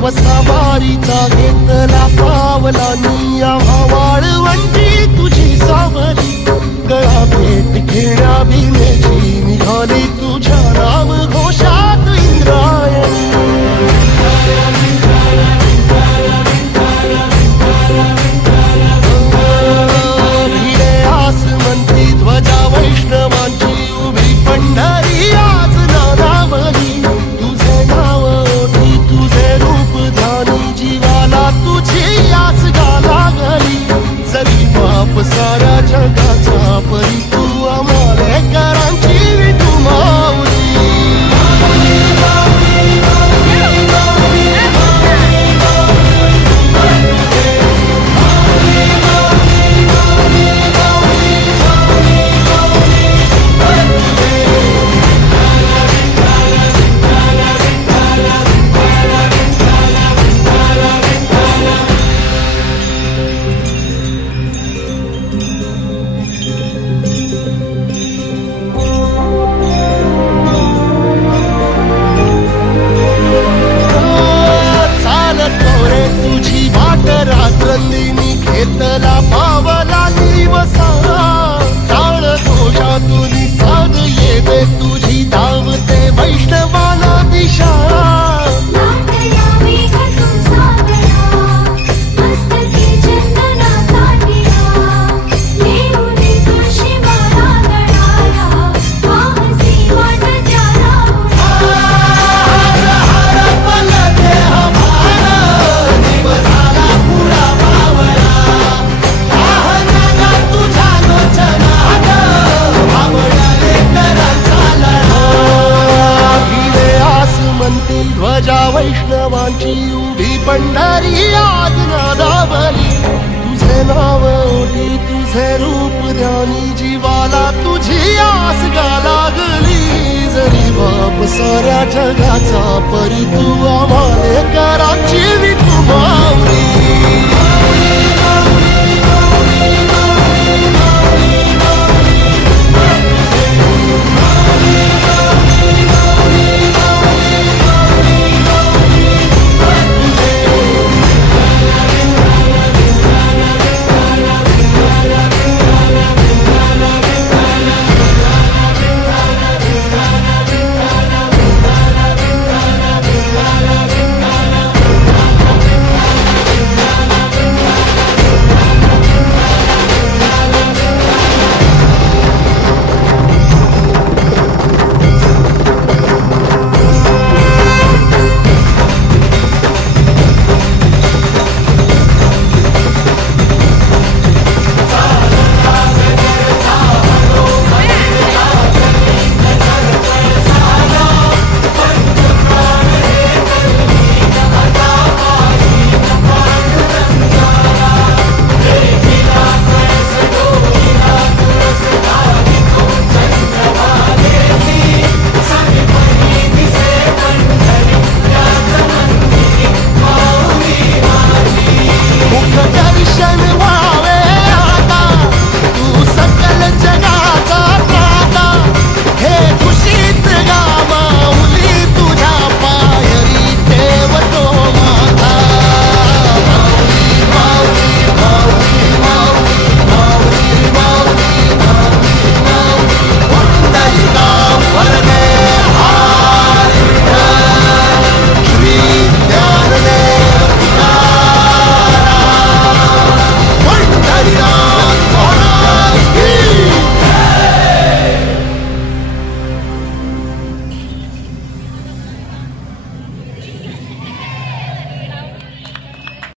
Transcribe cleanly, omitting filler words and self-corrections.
वसावारीचा घेतला पावला निया वाळवंटी तुझी सावली गळा भेट घेण्या भीमेची निघाली तुझ्या नाव घोषात इंद्रायणी भिडे आसमंती ध्वजा वैष्णवांची उभी पंढरी आज नादावली तुझे नाव ओढी तुझे रूप ध्यानी जीवाला तुझी याच गाला गली जरी बाप साऱ्या जगाचा परी तू आमालेकरांची विठू माऊली रात्रंदिनी घेतला पावला दिवसा टाळ घोषातून साध येते तुझी धावते वैष्णवाला दिशा ध्वजा वैष्णवांची उभी पंढरी आज नादावली तुझे नाव ओढी तुझे रूप ध्यानी जीवाला तुझी आस गा लागली जरी बाप साऱ्या जगाचा परी तू आमालेकरांची विठू माऊली